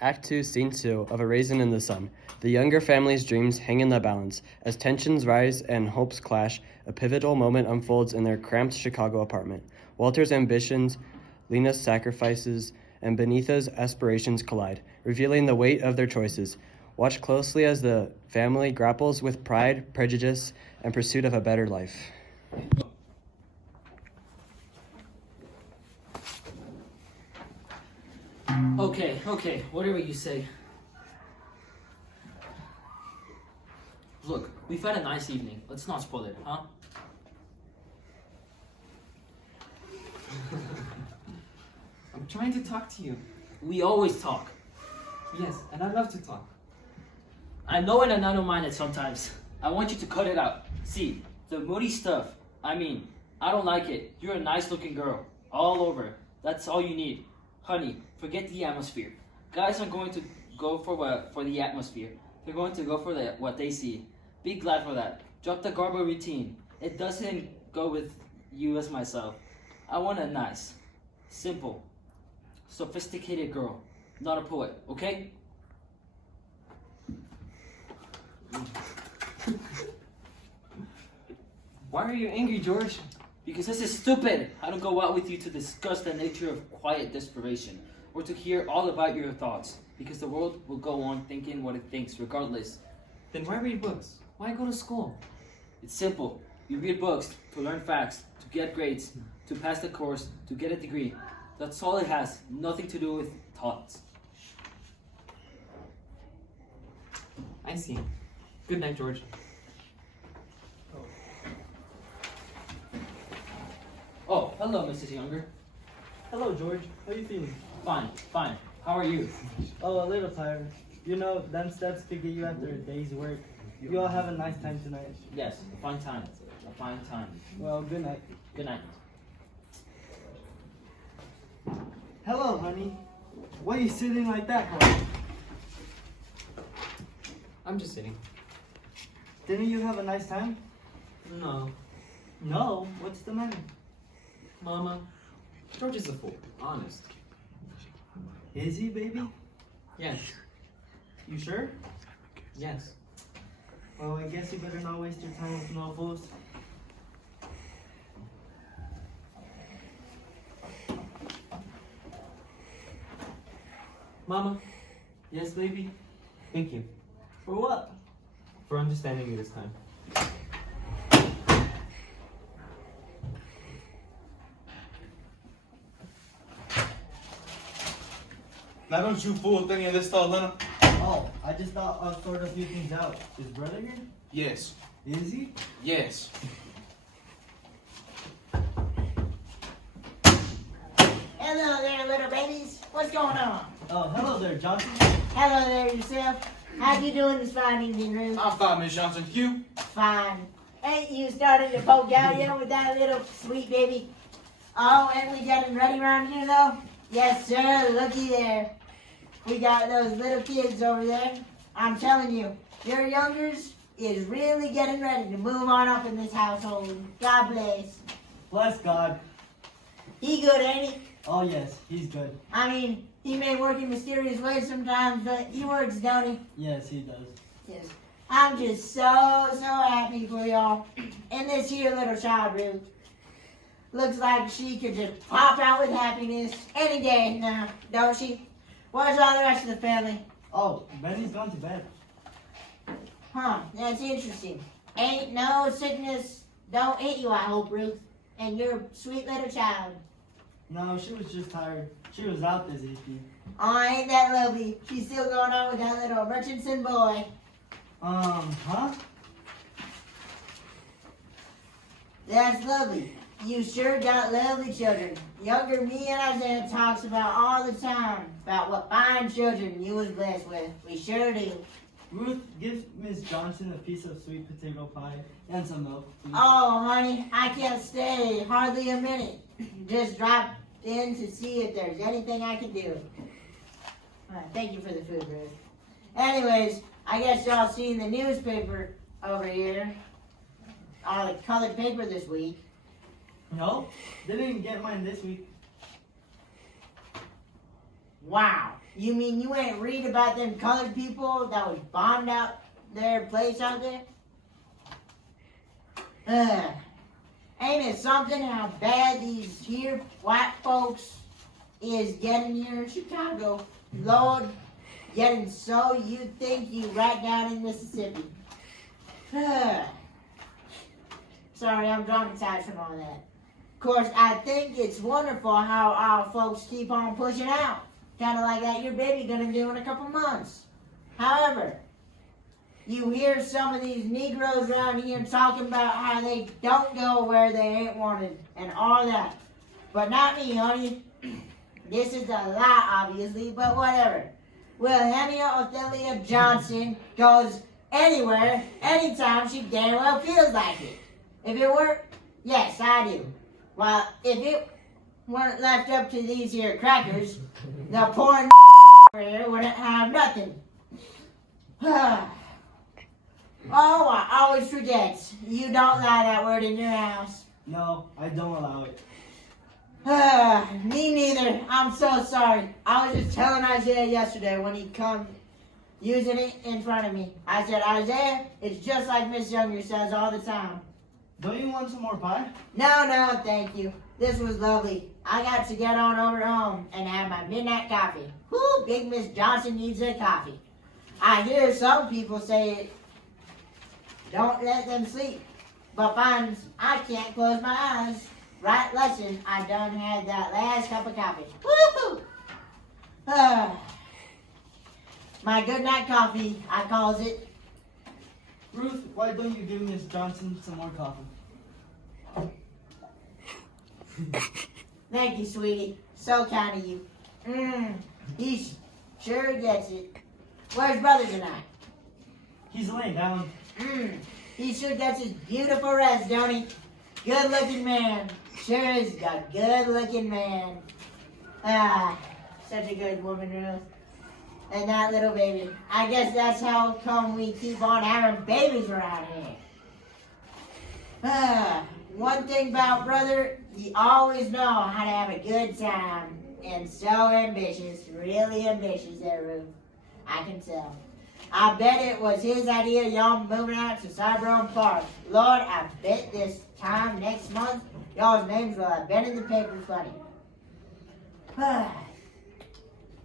Act 2, Scene 2 of A Raisin in the Sun. The younger family's dreams hang in the balance. As tensions rise and hopes clash, a pivotal moment unfolds in their cramped Chicago apartment. Walter's ambitions, Lena's sacrifices, and Benita's aspirations collide, revealing the weight of their choices. Watch closely as the family grapples with pride, prejudice, and pursuit of a better life. Okay, whatever you say. Look, we've had a nice evening. Let's not spoil it, huh? I'm trying to talk to you. We always talk. Yes, and I love to talk. I know it and I don't mind it sometimes. I want you to cut it out. See, the moody stuff. I don't like it. You're a nice looking girl. All over. That's all you need. Honey, forget the atmosphere. Guys are going to go for the atmosphere. They're going to go for what they see. Be glad for that. Drop the garbo routine. It doesn't go with you as myself. I want a nice, simple, sophisticated girl. Not a poet, okay? Why are you angry, George? Because this is stupid. I don't go out with you to discuss the nature of quiet desperation or to hear all about your thoughts. Because the world will go on thinking what it thinks regardless. Then why read books? Why go to school? It's simple. You read books to learn facts, to get grades, to pass the course, to get a degree. That's all it has. Nothing to do with thoughts. I see. Good night, George. Oh, hello, Mrs. Younger. Hello, George. How are you feeling? Fine. How are you? Oh, a little tired. You know, them steps could get you after a day's work. You all have a nice time tonight. Yes, a fine time. Well, good night. Good night. Hello, honey. Why are you sitting like that for? I'm just sitting. Didn't you have a nice time? No. No? What's the matter? Mama, George is a fool. Honest. Is he, baby? Yes. You sure? Yes. Well, I guess you better not waste your time with no fools. Mama, Yes, baby? thank you For what? for understanding me this time. Now don't you fool with any of this stuff, Lena. Oh, I just thought I'd sort a few things out. Is brother here? Yes. Is he? Yes. Hello there, little babies. What's going on? Oh, hello there, Johnson. Hello there yourself. How you doing this fine evening, Ruth? I'm fine, Miss Johnson. You? Fine. Ain't you starting to poke out yet with that little sweet baby? Oh, ain't we getting ready around here, though? Yes, sir. Looky there. We got those little kids over there. I'm telling you, your youngers is really getting ready to move on up in this household. God bless. Bless God. He good, ain't he? Oh, yes, he's good. I mean, he may work in mysterious ways sometimes, but he works, don't he? Yes, he does. Yes. I'm just so happy for y'all. And this here little child, Ruth, looks like she could just pop out with happiness any day now, don't she? Where's all the rest of the family? Oh, Benny's gone to bed. Huh, that's interesting. Ain't no sickness don't hit you, I hope, Ruth. And your sweet little child. No, she was just tired. She was out this evening. Oh, ain't that lovely? She's still going on with that little Murchison boy. Huh? That's lovely. You sure got lovely children. Younger me and Isaiah talks about all the time about what fine children you was blessed with. We sure do. Ruth, give Miss Johnson a piece of sweet potato pie and some milk, please. Oh, honey, I can't stay hardly a minute. Just dropped in to see if there's anything I can do. Thank you for the food, Ruth. Anyways, I guess y'all seen the newspaper over here. On the colored paper this week. No, they didn't get mine this week. Wow. You mean you ain't read about them colored people that was bombed out their place out there? Ain't it something how bad these here white folks is getting here in Chicago? Lord, getting so you think you right down in Mississippi. Sorry, I'm traumatized from all that. Of course, I think it's wonderful how our folks keep on pushing out. Kind of like that your baby gonna do in a couple months. However, you hear some of these Negroes around here talking about how they don't go where they ain't wanted and all that. But not me, honey. This is a lie, obviously, but whatever. Wilhelmina Othelia Johnson goes anywhere, anytime she damn well feels like it. If it were, yes, I do. Well, if it weren't left up to these here crackers, the poor here wouldn't have nothing. Oh, I always forget. You don't allow that word in your house. No, I don't allow it. Me neither. I'm so sorry. I was just telling Isaiah yesterday when he come using it in front of me. I said, Isaiah, it's just like Miss Younger says all the time. Don't you want some more pie? No, thank you. This was lovely. I got to get on over home and have my midnight coffee. Whoo, Big Miss Johnson needs a coffee. I hear some people say, don't let them sleep. But finds I can't close my eyes. Right lesson, I done had that last cup of coffee. Woo-hoo! My good night coffee, I calls it. Ruth, why don't you give Miss Johnson some more coffee? Thank you, sweetie. So kind of you. He sure gets it. Where's brother tonight? He's laying down. He sure gets his beautiful rest, don't he? Good looking man. Sure is a good looking man. Such a good woman, Ruth. And that little baby. I guess that's how come we keep on having babies around here. One thing about brother, he always know how to have a good time. And so ambitious, really ambitious there, Ruth. I can tell. I bet it was his idea y'all moving out to Cybrone Park. Lord, I bet this time next month, y'all's names will have been in the paper funny.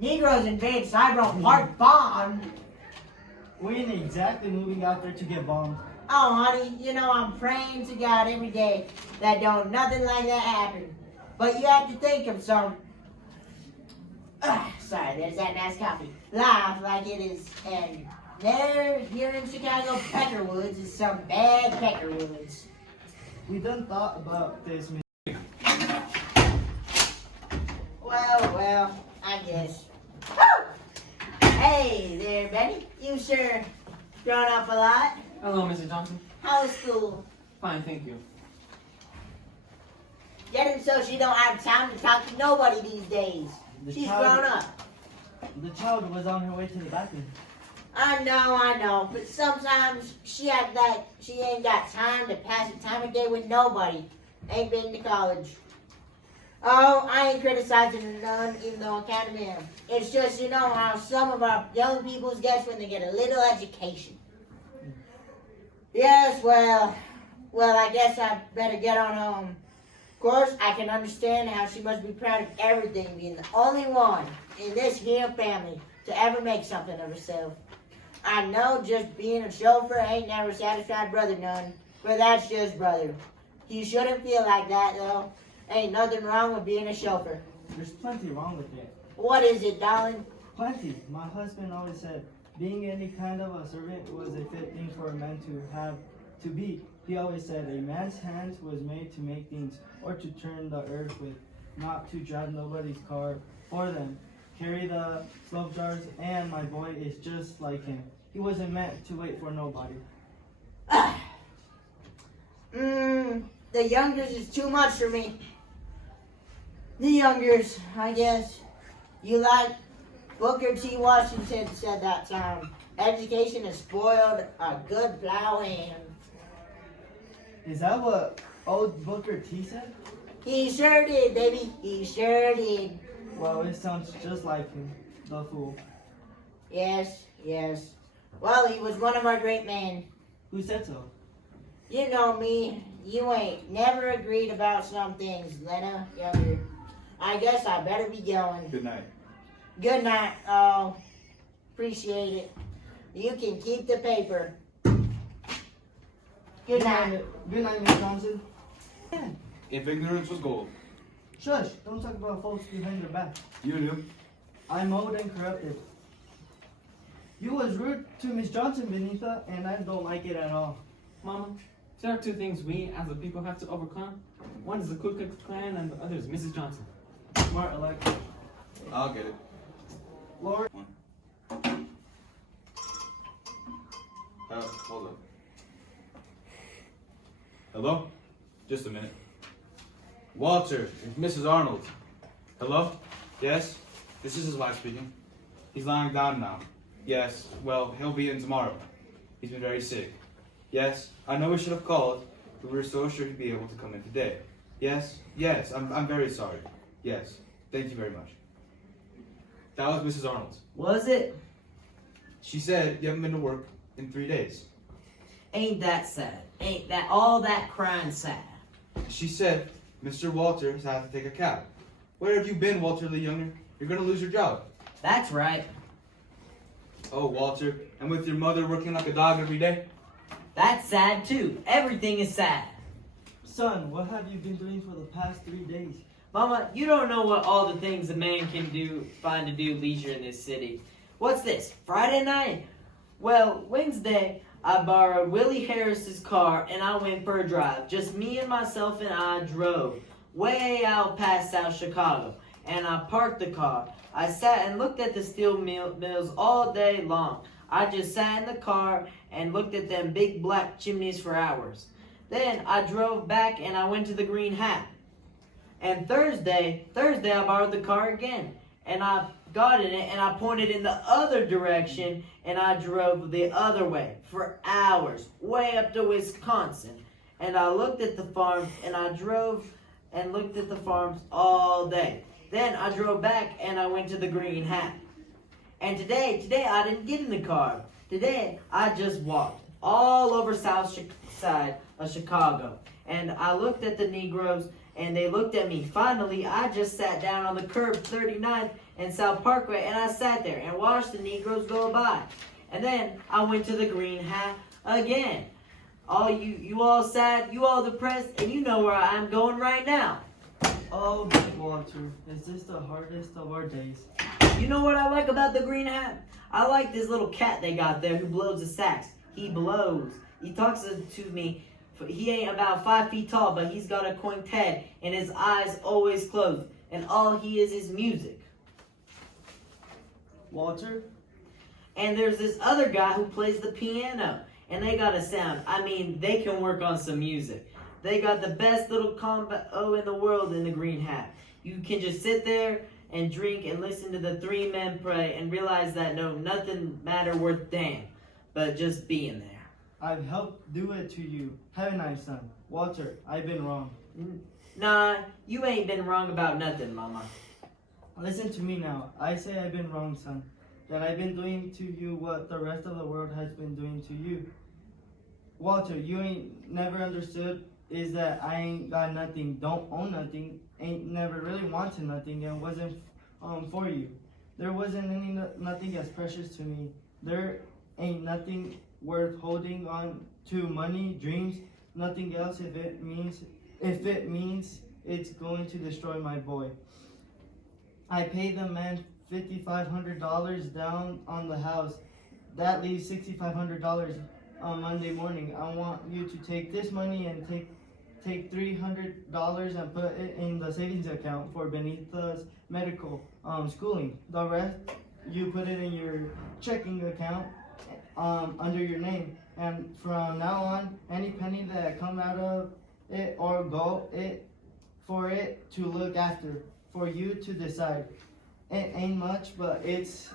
Negroes invade Cybrone Park bombed. We ain't exactly moving out there to get bombed. Oh, honey, you know I'm praying to God every day that don't nothing like that happen. But you have to think of some... sorry, there's that nice coffee. Life like it is. And there, here in Chicago, Peckerwoods is some bad Peckerwoods. We done thought about this. Well, I guess. Woo! Hey there, Betty. You sure grown up a lot. Hello, Mrs. Johnson. How was school? Fine, thank you. Getting so she don't have time to talk to nobody these days. She's grown up. The child was on her way to the bathroom. I know, but sometimes she act like she ain't got time to pass the time of day with nobody. Ain't been to college. Oh, I ain't criticizing none, even though I kind of am. It's just, you know, how some of our young people's gets when they get a little education. Yes, well, I guess I better get on home. Of course, I can understand how she must be proud of everything, being the only one in this here family to ever make something of herself. I know just being a chauffeur ain't never satisfied brother none, but that's just brother. You shouldn't feel like that, though. Ain't nothing wrong with being a chauffeur. There's plenty wrong with it. What is it, darling? Plenty. My husband always said being any kind of a servant was a fit thing for a man to be. He always said a man's hands was made to make things or to turn the earth with, not to drive nobody's car for them. Carry the slope jars, and my boy is just like him. He wasn't meant to wait for nobody. The youngers is too much for me. The youngers, I guess. You like Booker T. Washington said that time. Education has spoiled a good plow hand. Is that what old Booker T said? He sure did, baby. He sure did. Well, it sounds just like him. the fool. Yes, yes. Well, he was one of our great men. Who said so? You know me. You ain't never agreed about some things, Lena, younger. I guess I better be going. Good night. Good night. Oh, appreciate it. You can keep the paper. Good night. Good night, Miss Johnson. If ignorance was gold, Shush, don't talk about folks behind your back. you do. I'm old and corrupted. You was rude to Miss Johnson, Benita, and I don't like it at all. Mama, there are two things we as a people have to overcome. One is the Ku Klux Klan and the other is Mrs. Johnson. Smart elect. I'll get it. Lord, Hold up. Hello? Just a minute. Walter, it's Mrs. Arnold. Hello? Yes? This is his wife speaking. He's lying down now. Yes, well, he'll be in tomorrow. He's been very sick. Yes, I know we should have called, but we were so sure he'd be able to come in today. Yes, I'm very sorry. Yes, thank you very much. That was Mrs. Arnold. Was it? She said you haven't been to work in 3 days. Ain't that sad? Ain't that all that crying sad? She said Mr. Walter has had to take a cab. Where have you been, Walter Lee Younger? You're gonna lose your job. That's right. Oh, Walter, and with your mother working like a dog every day? That's sad too. Everything is sad. son, what have you been doing for the past 3 days? Mama, you don't know what all the things a man can find to do leisure in this city. What's this? Friday night? Well, Wednesday, I borrowed Willie Harris's car and I went for a drive. Just me and myself and I drove way out past South Chicago. And I parked the car. I sat and looked at the steel mills all day long. I just sat in the car and looked at them big black chimneys for hours. Then I drove back and I went to the Green Hat. And Thursday I borrowed the car again. And I got in it and I pointed in the other direction and I drove the other way for hours, way up to Wisconsin. And I looked at the farms and I drove and looked at the farms all day. Then I drove back and I went to the Green Hat. And today I didn't get in the car. Today I just walked all over south side of Chicago. And I looked at the Negroes and they looked at me. Finally, I just sat down on the curb 39th and South Parkway and I sat there and watched the Negroes go by. And then I went to the Green Hat again. All you all sad, you all depressed, and you know where I'm going right now. Oh, Walter, is this the hardest of our days? You know what I like about the Green Hat? I like this little cat they got there who blows the sax. He blows. He talks to me. He ain't about 5 feet tall, but he's got a coinked head, and his eyes always closed, and all he is music. Walter? And there's this other guy who plays the piano, and they got a sound. I mean, they can work on some music. They got the best little combo in the world in the Green Hat. You can just sit there and drink and listen to the three men pray and realize that nothing matter worth damn, but just being there. I've helped do it to you, haven't I, son? Walter, I've been wrong. Nah, you ain't been wrong about nothing, Mama. Listen to me now. I say I've been wrong, son. That I've been doing to you what the rest of the world has been doing to you. Walter, you ain't never understood is that I ain't got nothing, don't own nothing, ain't never really wanted nothing, and wasn't for you. There wasn't nothing as precious to me. There ain't nothing worth holding on to, money, dreams, nothing else if it means it's going to destroy my boy. I paid the man $5,500 down on the house. That leaves $6,500 on Monday morning. I want you to take this money and take $300 and put it in the savings account for Benita's medical schooling. The rest, you put it in your checking account under your name. And from now on, any penny that come out of it or go it for it to look after, for you to decide. It ain't much, but it's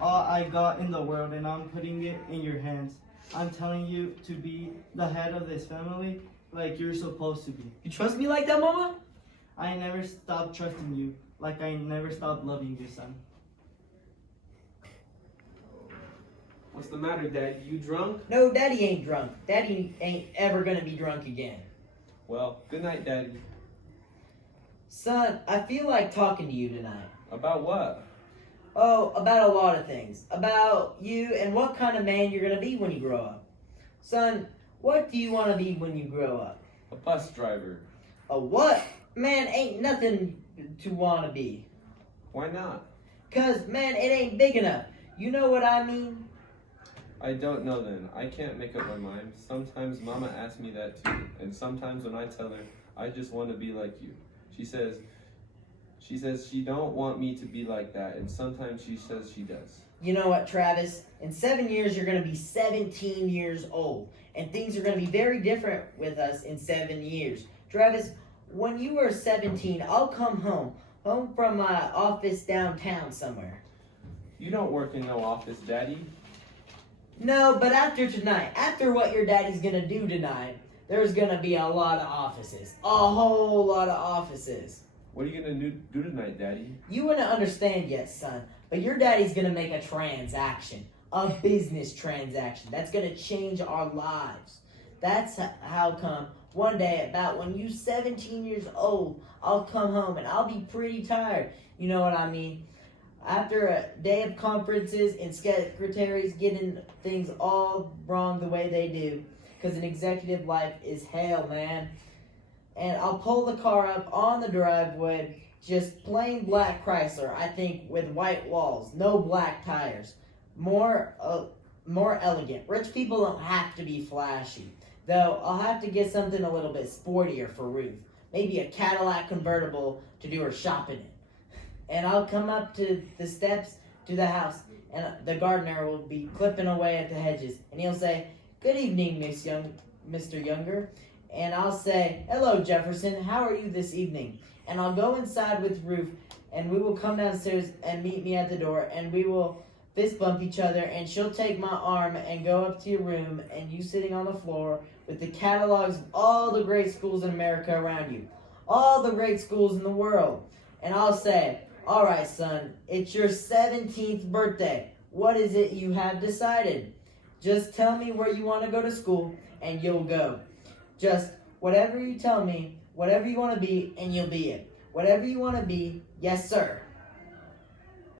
all I got in the world, and I'm putting it in your hands. I'm telling you to be the head of this family like you're supposed to be. You trust me like that, Mama? I never stopped trusting you, like I never stopped loving you, son. What's the matter, Dad? You drunk? No, Daddy ain't drunk. Daddy ain't ever gonna be drunk again. Well, good night, Daddy. Son, I feel like talking to you tonight. About what? Oh, about a lot of things. About you and what kind of man you're gonna be when you grow up. Son, what do you want to be when you grow up? A bus driver. A what? Man, ain't nothing to want to be. Why not? 'Cause, man, it ain't big enough. You know what I mean? I don't know then. I can't make up my mind. Sometimes Mama asks me that too. And sometimes when I tell her, I just want to be like you. She says she don't want me to be like that. And sometimes she says she does. You know what, Travis? In 7 years, you're going to be 17 years old. And things are going to be very different with us in 7 years. Travis, when you are 17, I'll come home from my office downtown somewhere. You don't work in no office, Daddy. No, but after tonight, after what your daddy's going to do tonight, there's going to be a lot of offices. A whole lot of offices. What are you going to do tonight, Daddy? You wouldn't understand yet, son, but your daddy's going to make a transaction. A business transaction. That's going to change our lives. That's how come one day, about when you're 17 years old, I'll come home and I'll be pretty tired. You know what I mean? After a day of conferences and secretaries getting things all wrong the way they do, because an executive life is hell, man. And I'll pull the car up on the driveway, just plain black Chrysler, I think, with white walls, no black tires. More elegant. Rich people don't have to be flashy. Though I'll have to get something a little bit sportier for Ruth. Maybe a Cadillac convertible to do her shopping in. And I'll come up to the steps to the house, and the gardener will be clipping away at the hedges. And he'll say, "Good evening, Mr. Younger." And I'll say, "Hello, Jefferson. How are you this evening?" And I'll go inside with Ruth, and we will come downstairs and meet me at the door, and we will fist bump each other, and she'll take my arm and go up to your room, and you sitting on the floor with the catalogs of all the great schools in America around you, all the great schools in the world. And I'll say, "All right, son, it's your 17th birthday. What is it you have decided? Just tell me where you want to go to school, and you'll go. Just whatever you tell me, whatever you want to be, and you'll be it. Whatever you want to be, yes, sir."